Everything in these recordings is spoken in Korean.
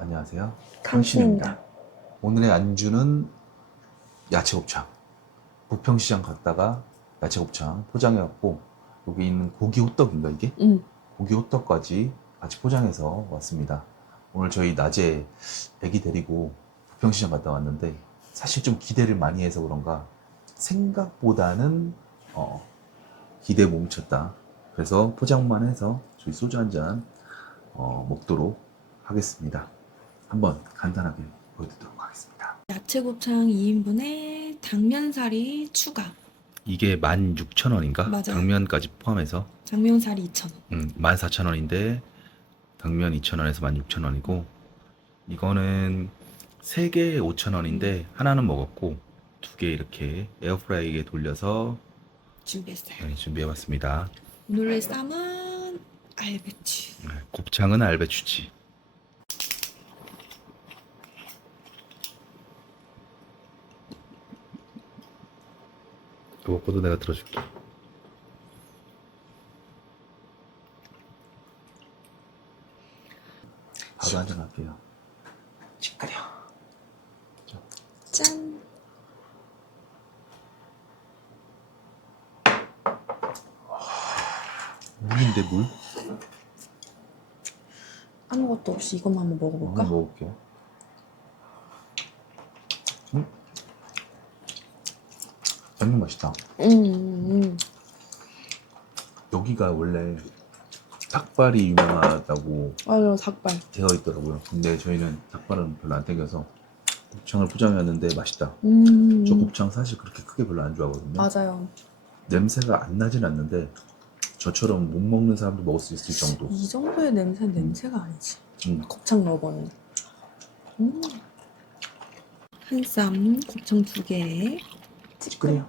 안녕하세요. 강신입니다. 오늘의 안주는 야채곱창. 부평시장 갔다가 야채곱창 포장해갖고 여기 있는 고기 호떡인가 이게? 응. 고기 호떡까지 같이 포장해서 왔습니다. 오늘 저희 낮에 애기 데리고 부평시장 갔다 왔는데 사실 좀 기대를 많이 해서 그런가 생각보다는 어, 기대에 못 미쳤다. 그래서 포장만 해서 저희 소주 한잔 어, 먹도록 하겠습니다. 한번 간단하게 보여드리도록 하겠습니다. 야채 곱창 2인분에 당면사리 추가. 이게 16,000원인가? 맞아요. 당면까지 포함해서 당면사리 2,000원. 음, 14,000원인데 당면 2,000원에서 16,000원이고 이거는 3개에 5,000원인데 하나는 먹었고 두 개 이렇게 에어프라이기에 돌려서 준비했어요. 네, 준비해봤습니다. 오늘의 쌈은 알배추. 네, 곱창은 알배추지. 그것도 내가 들어줄게. 바로 한잔 할게요. 시끄려. 짠. 물인데 물? 아무것도 없이 이것만 한번 먹어볼까? 한번 먹을게요. 완전 맛있다. 음, 음. 여기가 원래 닭발이 유명하다고 맞아, 닭발. 되어 있더라고요. 근데 저희는 닭발은 별로 안 땡겨서 곱창을 포장했는데 맛있다. 음. 저 곱창 사실 그렇게 크게 별로 안 좋아하거든요. 맞아요. 냄새가 안 나진 않는데 저처럼 못 먹는 사람도 먹을 수 있을 정도. 이 정도의 냄새는 냄새가 아니지. 음. 곱창 넣어보는. 음. 한 쌈 곱창 두 개. 시끄려.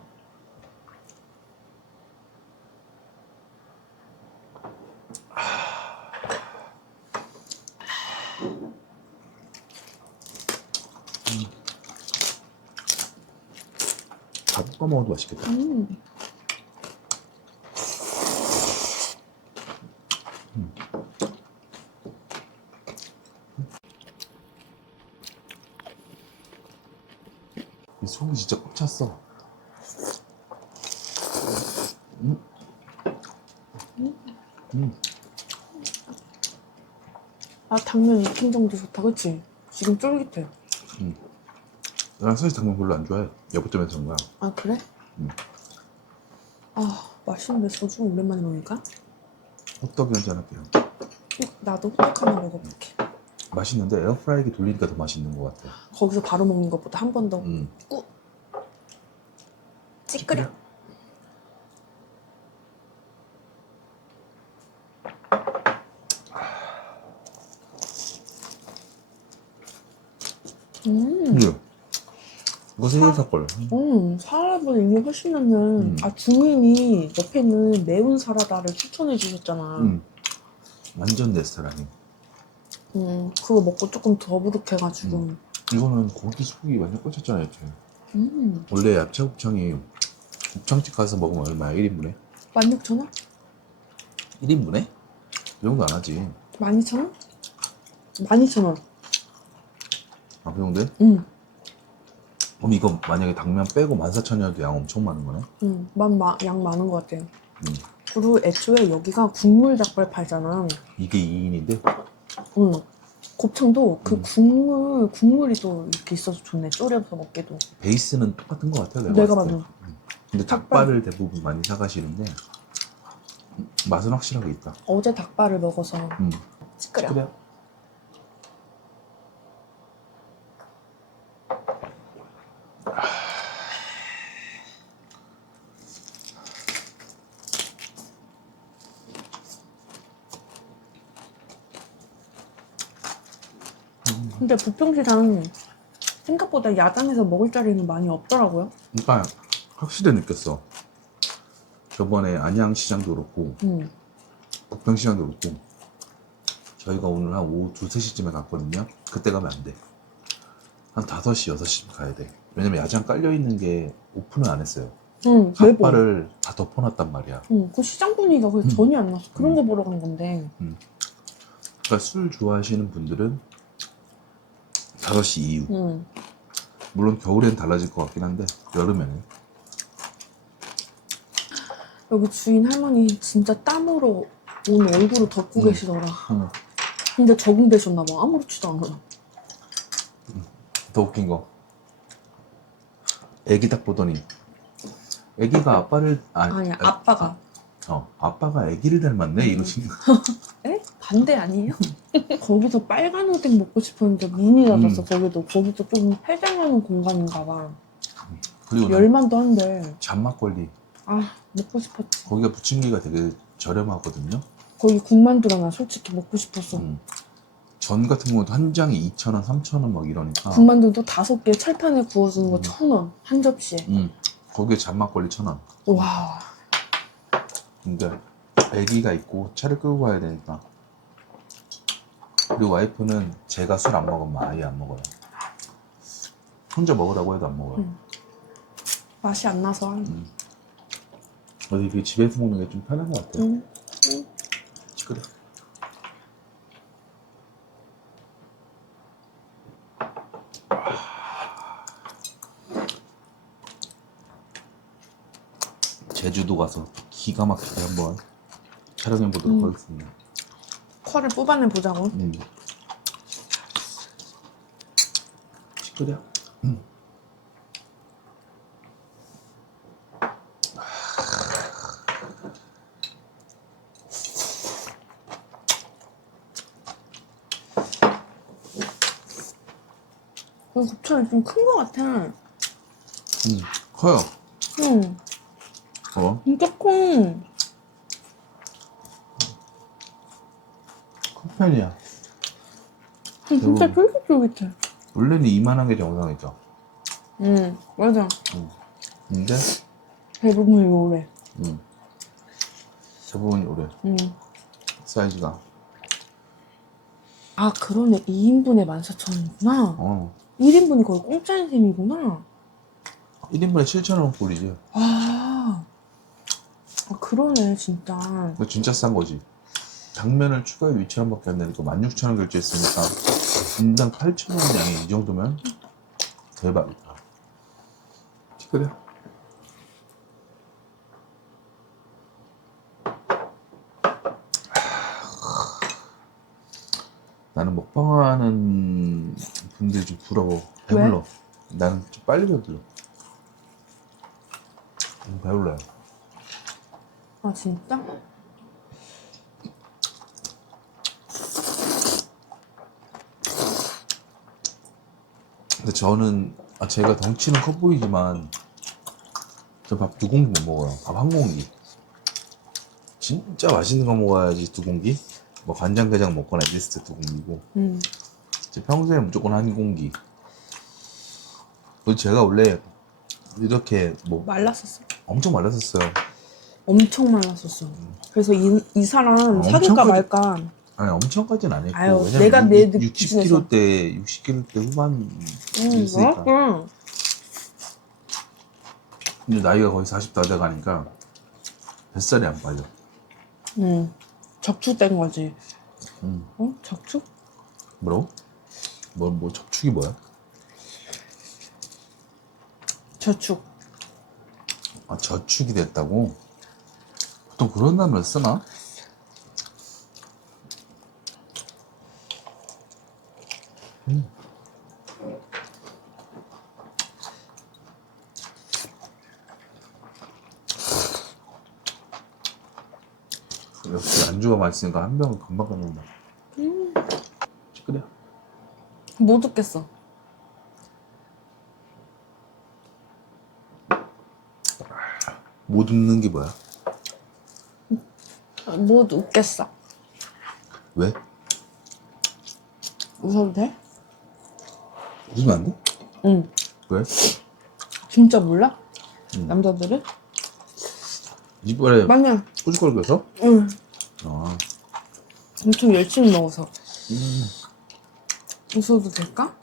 다 볶아 먹어도 맛있겠다. 음. 이 속이 진짜 꽉 찼어. 음. 아, 당면 익힌 정도 좋다, 그치? 지금 쫄깃해. 난 사실 당면 별로 안 좋아해. 여보 때문에 그런 거야. 아, 그래? 음. 아, 맛있는데 소주 오랜만에 먹으니까? 호떡이 한잔 할게요. 어, 나도 호떡 하나 먹어볼게. 맛있는데 에어프라이기 돌리니까 더 맛있는 것 같아. 거기서 바로 먹는 것보다 한 번더 음. 찌끄려. 사걸. 음, 사라보다 이게 훨씬 낫네. 음. 아, 주민이 옆에 있는 매운 사라다를 추천해 주셨잖아. 음. 완전 내 스타일이야. 음, 그거 먹고 조금 더부룩해가지고. 음. 이거는 고기 속이 완전 꽂혔잖아 이렇게. 음, 원래 야채 곱창이 곱창집 가서 먹으면 얼마야? 1인분에? 16,000원? 1인분에? 이 정도 안 하지. 12,000원? 12,000원. 아, 그 정도에? 응, 그럼 이거 만약에 당면 빼고 14,000원이어도 양 엄청 많은 거네? 응. 만, 마, 양 많은 것 같아요. 음. 그리고 애초에 여기가 국물 닭발 팔잖아. 이게 2인인데? 응. 곱창도 그 음. 국물, 국물이 또 이렇게 있어서 좋네. 졸여서 먹기도. 베이스는 똑같은 것 같아, 내가, 내가 봤을 때. 봐도. 음. 근데 닭발을 대부분 많이 사가시는데 음, 맛은 확실하게 있다. 어제 닭발을 먹어서 음. 찌끄려. 그래? 근데 부평시장 생각보다 야장에서 먹을 자리는 많이 없더라고요. 그러니까 확실히 느꼈어. 저번에 안양시장도 그렇고 응. 부평시장도 그렇고 저희가 오늘 한 오후 2, 3시쯤에 갔거든요. 그때 가면 안 돼. 한 5시, 6시쯤 가야 돼. 왜냐면 야장 깔려있는 게 오픈을 안 했어요. 응, 매번. 닭발을 다 덮어놨단 말이야. 응, 그 시장 분위기가 그게 음. 전혀 안 나서 그런 음. 거 보러 간 건데. 그러니까 술 좋아하시는 분들은 5시 이후. 응. 물론 겨울엔 달라질 것 같긴 한데 여름에는 여기 주인 할머니 진짜 땀으로 온 얼굴을 덮고 음. 계시더라. 음. 근데 적응되셨나 봐. 아무렇지도 않아. 더 웃긴 거 애기 딱 보더니 애기가 아빠를 아니, 아니, 아, 아빠가. 어 아빠가 애기를 닮았네 이러시는 에? 반대 아니에요? 거기서 빨간 오뎅 먹고 싶었는데 문이 닫았어. 음. 거기도 거기도 좀 해장하는 공간인가 봐. 그리고 난 열만도 한데 잔막걸리 아 먹고 싶었지. 거기가 부침개가 되게 저렴하거든요 거기 군만두가 나 솔직히 먹고 싶었어. 음. 전 같은 경우도 한 장에 2,000원, 3,000원 막 이러니까 군만두도 다섯 개 철판에 구워주는 거 음. 천 원. 한 접시에. 음. 거기에 잔막걸리 1,000원 와. 근데 아기가 있고 차를 끌고 가야 되니까 그리고 와이프는 제가 술 안 먹으면 아예 안 먹어요 혼자 먹으라고 해도 안 먹어요 음. 맛이 안 나서. 음. 어디 이게 집에서 먹는 게 좀 편한 것 같아요 응. 그래 제주도 가서 기가 막히게 한번 촬영해 보도록 음. 하겠습니다 컬을 뽑아내 보자고. 음. 시끄려. 음. 그 곱창이 좀큰거 같아. 음. 커요. 응. 어? 진짜 커. 편이야. 진짜 음. 쫄깃쫄깃해. 원래는 이만한 게 정상이죠. 응, 맞아. 근데 대부분이 요래. 음. 대부분이 오래. 응. 사이즈가. 아, 그러네. 2인분에 14,000원이구나. 어. 1인분이 거의 공짜인 셈이구나. 1인분에 7,000원 꼴이지. 아. 아, 그러네, 진짜. 이거 진짜 싼 거지. 당면을 추가해 2,000원 밖에 안 되니까 16,000원 결제했으니까 인당 8,000원 양이 이 정도면 대박이다. 그래. 나는 먹방하는 분들 좀 부러워. 배불러. 나는 좀 빨리 배불러. 음, 배불러요. 아, 진짜? 근데 저는 아, 제가 덩치는 커 보이지만 저 밥 두 공기 못 먹어요. 밥 한 공기. 진짜 맛있는 거 먹어야지 두 공기. 뭐 간장게장 먹거나 이랬을 때 두 공기고. 응. 제 평소에 무조건 한 공기. 그리고 제가 원래 이렇게 뭐 말랐었어. 엄청 말랐었어요. 엄청 말랐었어. 그래서 이, 이 사람 엄청 사귈까? 말까. 아니 엄청까지는 안 했고 아유, 왜냐면 내가 내 느- 60kg 기준에서. 때 60kg 때 후반 응, 있으니까. 맛있어. 근데 나이가 거의 40 다 돼가니까 뱃살이 안 빠져. 응. 적축된 거지. 음. 어? 적축? 뭐라고? 뭐, 뭐, 적축이 뭐야? 저축. 아, 저축이 됐다고? 보통 그런 단어를 쓰나? 음. 역시 안주가 맛있으니까 한 병은 금방 끝난다. 음. 그래. 못 웃겠어. 못 웃는 게 뭐야? 못 웃겠어. 왜? 웃어도 돼? 웃으면 안 돼? 응. 왜? 진짜 몰라? 음. 남자들은? 이빨에 맞냐? 꼬집걸 껴서? 응. 아, 엄청 열심히 먹어서. 음. 웃어도 될까?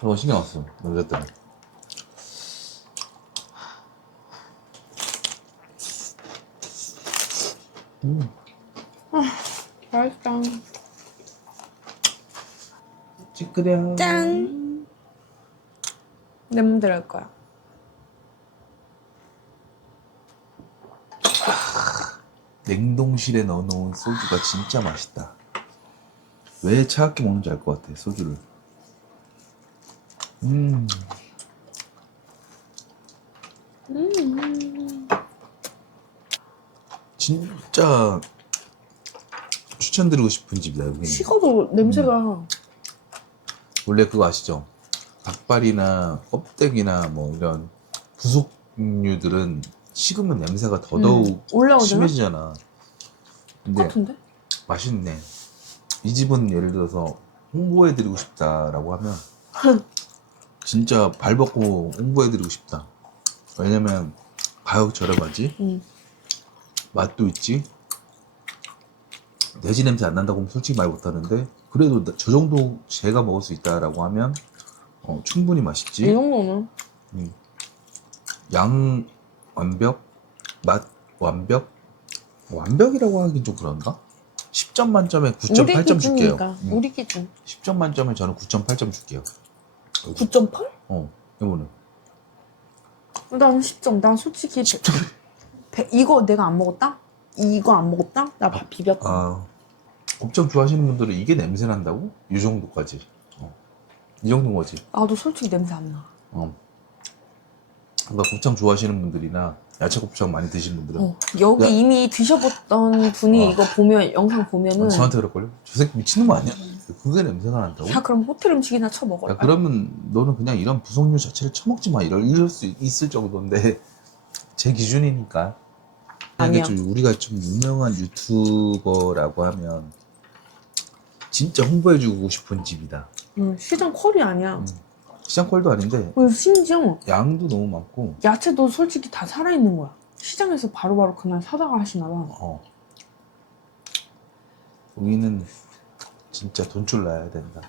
그거 신경 안 써, 남자들은. 음. 맛있다. 찌끄려. 짠! 내 맘대로 할 거야. 냉동실에 넣어놓은 소주가 진짜 맛있다. 왜 차갑게 먹는지 알 것 같아, 소주를. 음, 음. 진짜 추천드리고 싶은 집이다, 여기. 식어도 냄새가 원래 그거 아시죠? 닭발이나 껍데기나 뭐 이런 부속류들은 식으면 냄새가 더더욱 음, 올라오잖아? 심해지잖아. 근데 같은데? 맛있네. 이 집은 예를 들어서 홍보해드리고 싶다라고 하면 진짜 발 벗고 홍보해드리고 싶다. 왜냐면 가격 저렴하지, 응. 맛도 있지. 돼지 냄새 안 난다고 하면 솔직히 말 못하는데 그래도 나- 저 정도 제가 먹을 수 있다라고 하면 어, 충분히 이 맛있지. 정도는 양 완벽, 맛 완벽. 완벽이라고 하긴 좀 그런가? 10점 만점에 우리 9.8점 줄게요. 기준이니까 음. 우리 기준 10점 만점에 저는 9.8점 줄게요. 9.8? 어, 이거는 난 10점 난 솔직히 10점. 배- 이거 내가 안 먹었다? 이거 안 먹었다? 나 밥 비볐다 아, 곱창 좋아하시는 분들은 이게 냄새 난다고? 이 정도까지. 어. 이 정도인 거지. 나도 솔직히 냄새 안 나 어. 그러니까 곱창 좋아하시는 분들이나 야채 곱창 많이 드시는 분들은 어, 여기 야. 이미 드셔봤던 분이 어. 이거 보면 영상 보면은 저한테 그럴걸요? 저 새끼 미치는 거 아니야? 그게 냄새가 난다고? 야 그럼 호텔 음식이나 쳐 먹어라 야, 그러면 너는 그냥 이런 부속류 자체를 처먹지 마. 이럴, 이럴 수 있을 정도인데 제 기준이니까. 아니요. 좀 우리가 좀 유명한 유튜버라고 하면 진짜 홍보해주고 싶은 집이다. 응, 시장 컬이 아니야 음. 시장콜도 아닌데 그리고 심지어 양도 너무 많고 야채도 솔직히 다 살아있는 거야 시장에서 바로바로 그날 사다가 하시나 봐 어. 여기는 진짜 돈줄 나야 된다.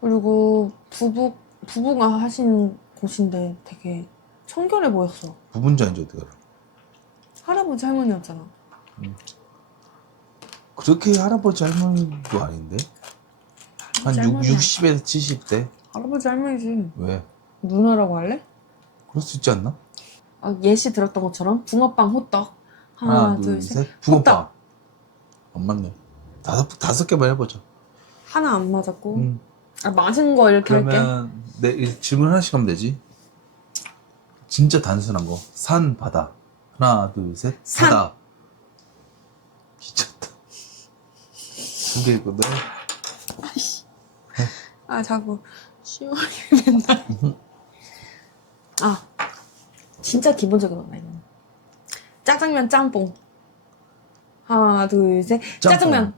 그리고 부부 부부가 하신 곳인데 되게 청결해 보였어 부분자인지 어떻게 알아? 할아버지 할머니였잖아 그렇게 할아버지 할머니도 아닌데? 한 할아버지 6, 할머니야. 60에서 70대? 할아버지 할머니지 왜? 누나라고 할래? 그럴 수 있지 않나? 아, 예시 들었던 것처럼 붕어빵 호떡 하나, 둘, 셋. 붕어빵. 안 맞네. 다섯, 다섯 개만 해보자. 하나 안 맞았고 음. 아, 맞은 거 이렇게 할게 그러면 내 이 질문 하나씩 하면 되지. 진짜 단순한 거. 산, 바다. 하나, 둘, 셋. 산. 바다. 두 개거든. 아 자꾸 시월이 맨날 아 진짜 기본적인 거다 이거는 짜장면 짬뽕 하나 둘셋 짜장면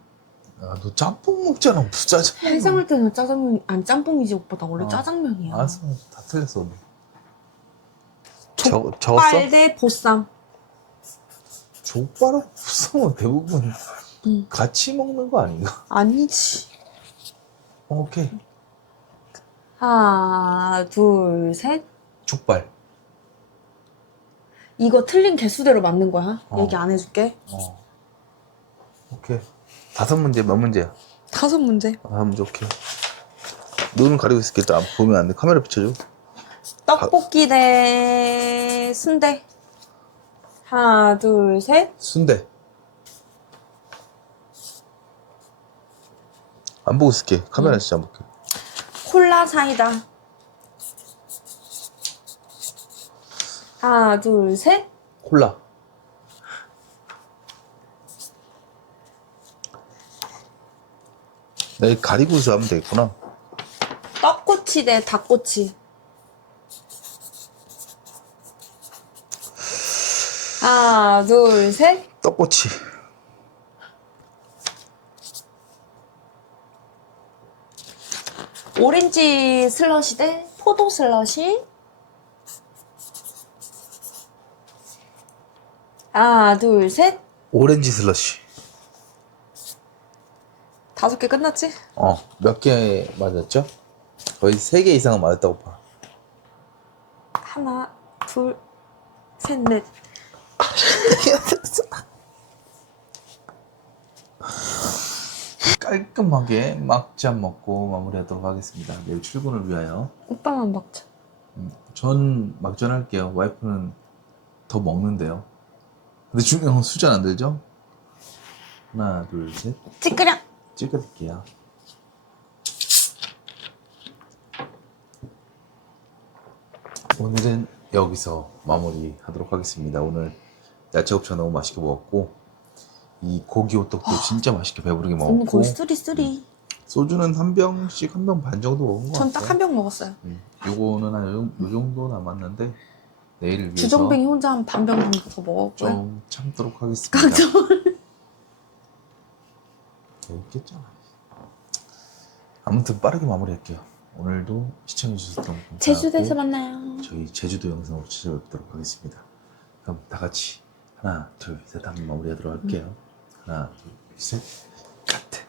야, 너 짬뽕 먹잖아. 무슨 짜장면. 해장할 때는 짜장면 아니 짬뽕이지 오빠 나 원래 어. 짜장면이야 알았어. 다 틀렸어. 오늘. 빨대 보쌈 족발하고 부sam은 대부분 응. 같이 먹는 거 아닌가? 아니지 오케이. 하나 둘 셋 족발. 이거 틀린 개수대로 맞는 거야 어. 얘기 안 해줄게 어. 오케이. 다섯 문제 몇 문제야? 다섯 문제 다섯 문제 오케이. 눈은 가리고 있을게. 일단 보면 안 돼. 카메라 비춰줘. 떡볶이 대 순대 하나 둘 셋 순대. 안 보고 있을게. 카메라 진짜 안 볼게. 콜라 사이다 하나 둘 셋 콜라. 내가 가리고서 하면 되겠구나. 떡꼬치 대 닭꼬치 하나 둘 셋 떡꼬치. 오렌지 슬러시 대 포도 슬러시 하나 둘셋 오렌지 슬러시. 다섯 개 끝났지? 어, 몇 개 맞았죠? 거의 세 개 이상은 맞았다고 봐. 하나 둘셋넷 깔끔하게 막잔 먹고 마무리하도록 하겠습니다. 내일 출근을 위하여. 오빠만 먹자. 음, 전 막전 할게요. 와이프는 더 먹는데요. 근데 중요한 건 수잔 안 들죠? 하나, 둘, 셋. 찌끄려. 찍어드릴게요. 오늘은 여기서 마무리하도록 하겠습니다. 오늘 야채 곱창 너무 맛있게 먹었고 이 고기 호떡도 진짜 맛있게 배부르게 언니 먹었고 거의 쓰리 쓰리. 소주는 한 병씩 한 병 반 정도 먹은 것전 같아요. 딱한병 먹었어요. 음, 요거는 한요 정도 남았는데 내일을 위해서 주정뱅이 혼자 한 반 병 정도 더 먹었고요. 좀 참도록 하겠습니다. 재밌겠죠. 아무튼 빠르게 마무리할게요. 오늘도 시청해주셔서 너무 감사하고 제주도에서 만나요. 저희 제주도 영상으로 찾아뵙도록 하겠습니다. 그럼 다 같이 하나, 둘, 셋 한번 마무리하도록 할게요. 하나, 둘, 셋, 카트.